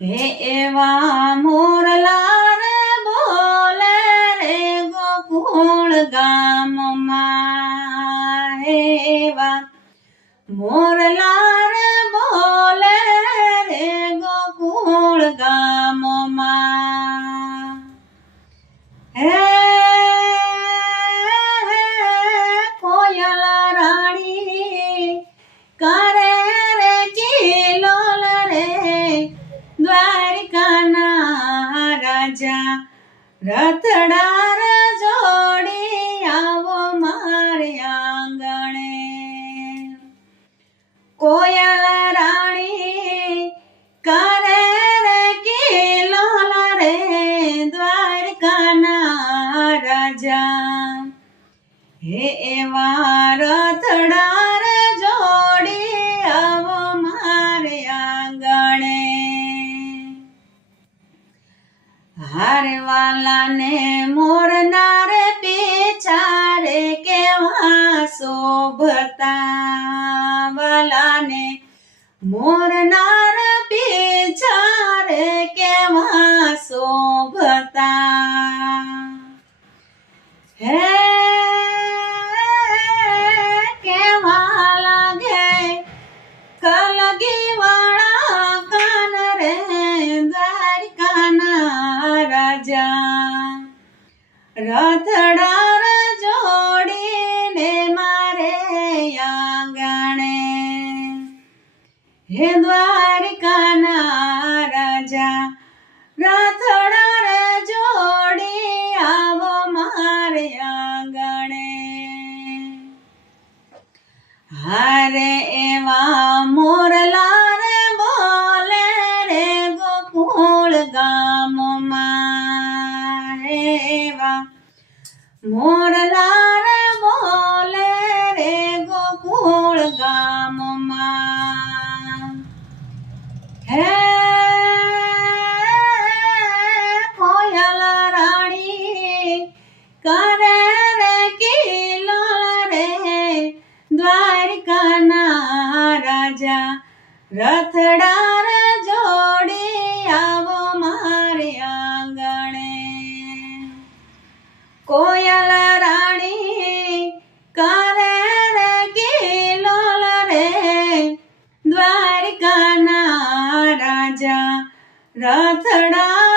હે એવા મોરલા રે બોલે રે ગોકુળ ગામમાં, હે એવા મોરલા રે બોલે રે ગોકુળ ગામમાં. હે કોયલ રાણી કરે રે કિલોલ રે દ્વારિકાના રાજા રથડાર જોડી આવો મારે આંગણે. કોયલ રાણી કરે રે કિલોલ રે દ્વારકાના રાજા, હે એવા રથડાર જોડી આવો મારે આંગણે. હારવાલાને મોરના રે પીછારે કેવા શોભતા, વાલાને મોરના રે પીછારે કેવા શોભતા. હે કેવા લાગે કલગી વાળા કાન રે દ્વારકાના રાજા રથડાર જોડીને મારે આંગણે. હે દ્વારકાના રાજા રથડાર જોડી આવો મારે આંગણે. હારે એવા મોરલા રે બોલે રે ગોકુળ ગામમાં, હે એવા મોરલા રે બોલે રે ગોકુળ ગામમાં. હે કોયલ રાણી કરે રે કિલોલ રે દ્વારકાના રાજા રથડાર જોડી આવો મારે આંગણે. કોયલ રાણી કરે રે કિલોલ રે દ્વારકાના રાજા રથડાર